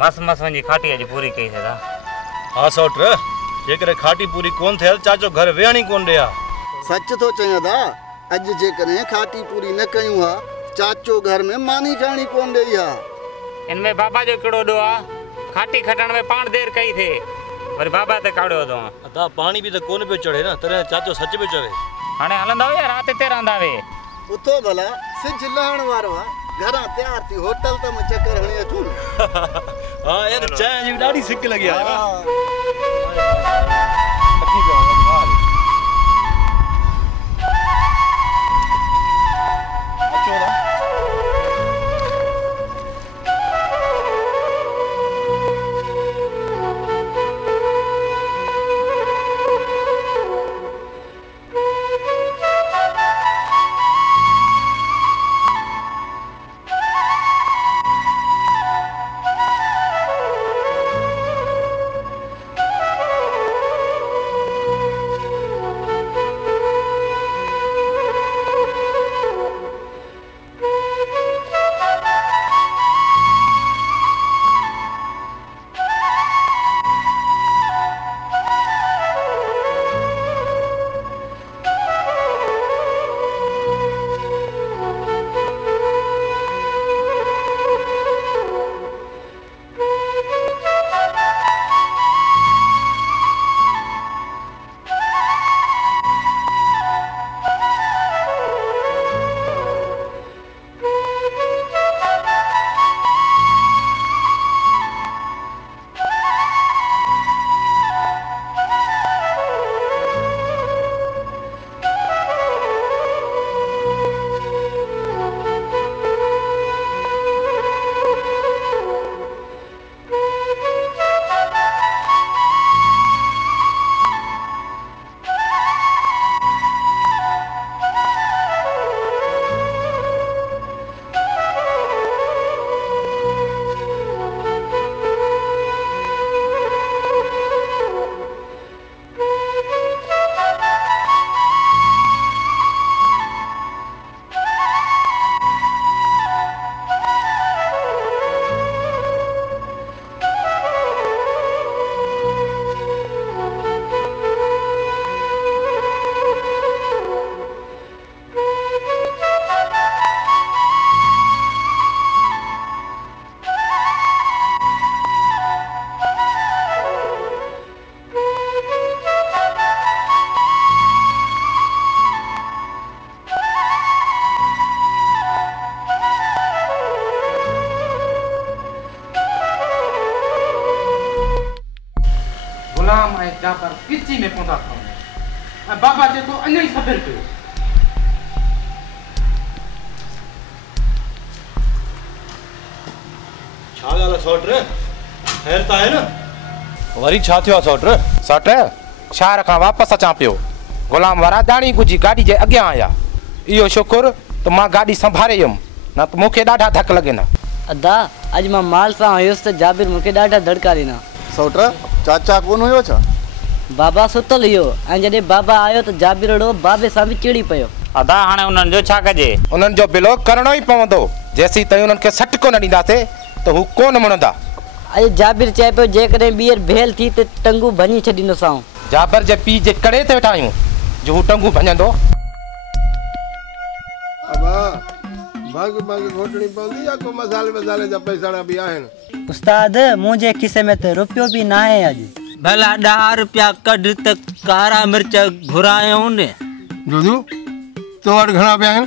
मस मस वञी खाटी अॼु पूरी कई सदा। हाँ सौट जेकर खाटी पूरी कोन थियल चाचो घर वेहणी कोन ॾिया। सच तो चयो दा, अॼु जेकॾहिं खाटी पूरी न कयूं हा चाचो घर में मानी ठाणी कोन ॾेई हा। इनमें बाबा जो कहिड़ो ॾो आहे? खाटी खटण में पाण देर कई थे वरी बाबा ते काढ़ियो तो। अदा पानी भी तो कोन पियो चढ़े न, तॾहिं चाचो सच पियो चवे। हाणे हलंदा या रात ते रहंदा वे? उथो भला सिज लहण वारो आहे, घरां तैयार थी होटल त में चक्कर हणी अचूं। हाँ यार चाय जी ॾाढी सिक लगी आहे। गुलाम है जाकर किची में पौधा खाओ। बाबा जे तो अन्य ही सबर कयो। छा गाल सौट खैर ता है न? वरी छा थियो सौट? सौट शहर खां वापस अचां पियो। गुलाम वारा दाणी गुजी गाड़ी जे अॻियां आया। इहो शुक्र त मां गाड़ी संभाले वियुमि, न त मूंखे ॾाढा धक लॻे न। अदा अॼु मां माल सां हुयुसि त जाबिर मूंखे ॾाढा धड़का ॾिना। सौट चाचा कोन हुयो छा? बाबा सुतल हुयो ऐं जॾहिं बाबा आयो त जाबिर अड़ो बाबे सां बि चिड़ी पियो। अदा हाणे उन्हनि जो छा कजे? उन्हनि जो बिलो करणो ई पवंदो। जेसीं ताईं उन्हनि खे सट कोन ॾींदासीं त हू कोन मुणंदा। अॼु जाबिर चए पियो जेकॾहिं ॿीहर भेल थी त टंगू भञी छॾींदोसांव। जाबिर जे पीउ जे कड़े ते वेठा आहियूं जो हू टंगू भञंदो। भाग भाग घोटणी पवंदी या को मसाले जा पैसा बि आहिनि? उस्ताद मुंहिंजे खिसे में त रुपयो बि न आहे अॼु। भला 10 रुपया कढ त कारा मिर्च घुरायूं न। दूधू तो वटि घणा पिया आहिनि?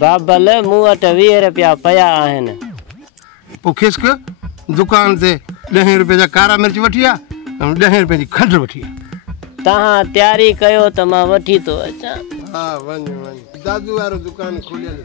बाबल मूं वटि 20 रुपया पिया आहिनि। पोइ खिसक दुकान ते 10 रुपए जा कारा मिर्च वठी आ, 10 रुपए जी खंड वठी आ। तव्हां तयारी कयो त मां वठी थो अचां। हा वञ दादू वारो दुकान खोलियल।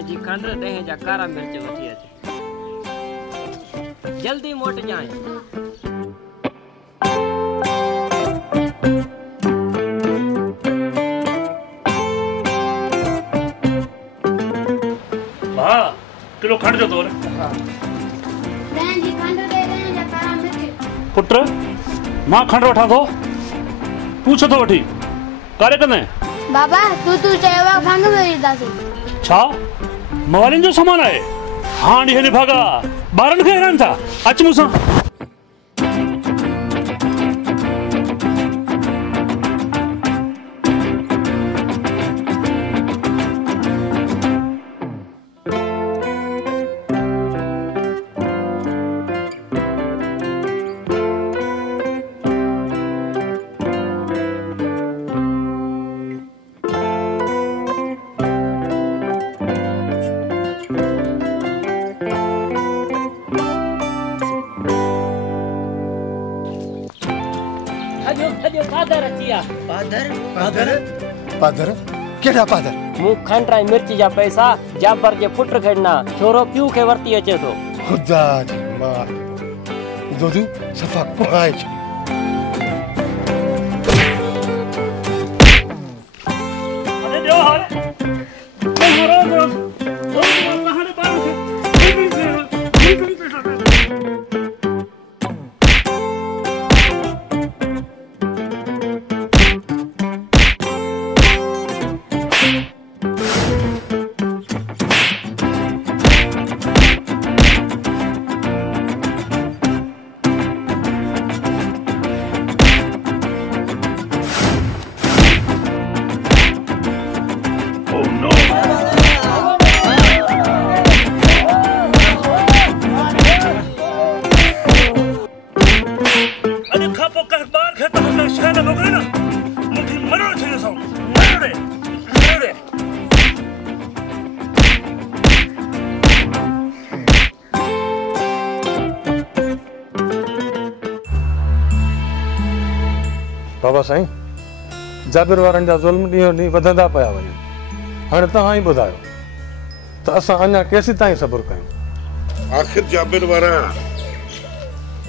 जी खंड 10 जा कारा मिर्च वठी अच। जल्दी मोट जाए। किलो खंड जो तोर पुट मां खंड वठा थो तू छो थो वठी कारे कंदे बाबा तू चयो भंग में ईंदासीं छा मवालिन जो सामान आहे हाणे हेॾे भागा ॿारनि खे हैरान था अच मूंसां पादर केड़ा पादर मु खंडराई मिर्च जा पैसा जाबर जे पुट खेड़ना छोरो क्यों के वर्ती अचे तो खुदा जी मां दोदू सफा कोहाय अरे देव हाल मैं कहां पार बाबा साईं जाबिर वारनि जा ज़ुल्म ॾींहों ॾींहुं वधंदा पिया वञनि हाणे तव्हां ई ॿुधायो त असां अञा केसीं ताईं सबुरु कयूं आख़िर जाबिर वारा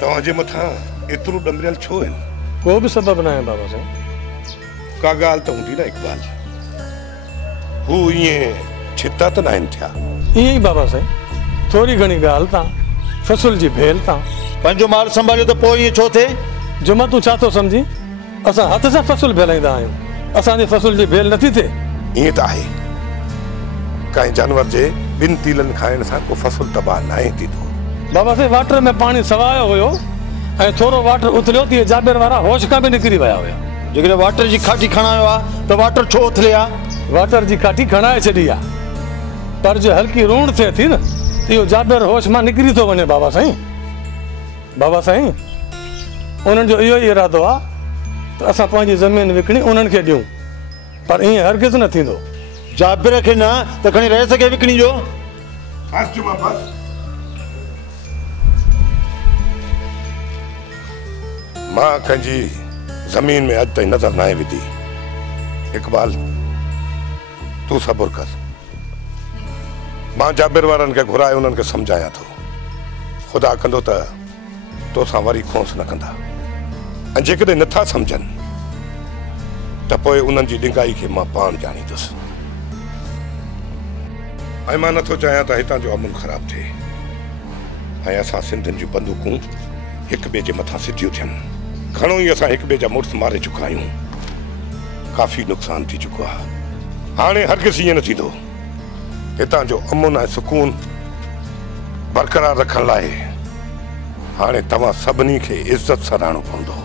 तव्हांजे मथां एतिरो ॾमरियल छो आहिनि को बि सबबु न आहे बाबा साईं का ॻाल्हि त हूंदी न इक़बाल हू ईअं छिता त न आहिनि थिया ईअं ई बाबा साईं थोरी घणी ॻाल्हि तां फ़सुल जी भेल तां पंहिंजो माल संभालियो त पोइ ईअं छो थिए जुमा तूं छा थो सम्झी असां हथ सां फ़सुल भेलाईंदा आहियूं असांजी फ़सुल जी भेल नथी थिए ईअं त आहे कंहिं जानवर जे ॿिनि तीलनि खाइण सां को फ़सुल तबाह न आहे थींदो बाबा साईं वाटर में पाणी सवायो हुयो ऐं थोरो वाटर उथलियो तीअं जाबिर वारा होश खां बि निकिरी विया हुया जेकॾहिं वाटर जी खाटी खणायो आहे त वाटर छो उथले आहे वाटर जी खाटी खणाए छॾी आहे पर जो हल्की रूण थिए थी न इहो जाबिर होश मां निकिरी थो वञे बाबा साईं उन्हनि जो इहो ई इरादो आहे त असां पंहिंजी ज़मीन विकिणी उन्हनि खे ॾियूं पर ईअं हरगिज़ न थींदो जाबिर खे न त खणी रहे सघे विकिणी जो मां कंहिंजी ज़मीन में अॼु ताईं नज़र न आहे विधी इक़बाल तूं सबुरु कर मां जाबिर वारनि खे घुराए उन्हनि खे सम्झायां थो ख़ुदा कंदो त तोसां वरी खोंस न कंदा ऐं जेकॾहिं नथा सम्झनि त पोइ उन्हनि जी ॾिंगाई खे मां पाण ॼाणींदुसि ऐं मां नथो चाहियां त हितां जो अमन ख़राबु थिए ऐं असां सिंधियुनि जूं बंदूकूं हिक ॿिए जे मथां सिधियूं थियनि घणो ई असां हिक ॿिए जा मुड़ुस मारे चुका आहियूं काफ़ी नुक़सान थी चुको आहे हाणे हरगिज़ ईअं न थींदो हितां जो अमन ऐं सुकून बरक़रार रखण लाइ हाणे तव्हां सभिनी खे इज़त सां रहणो पवंदो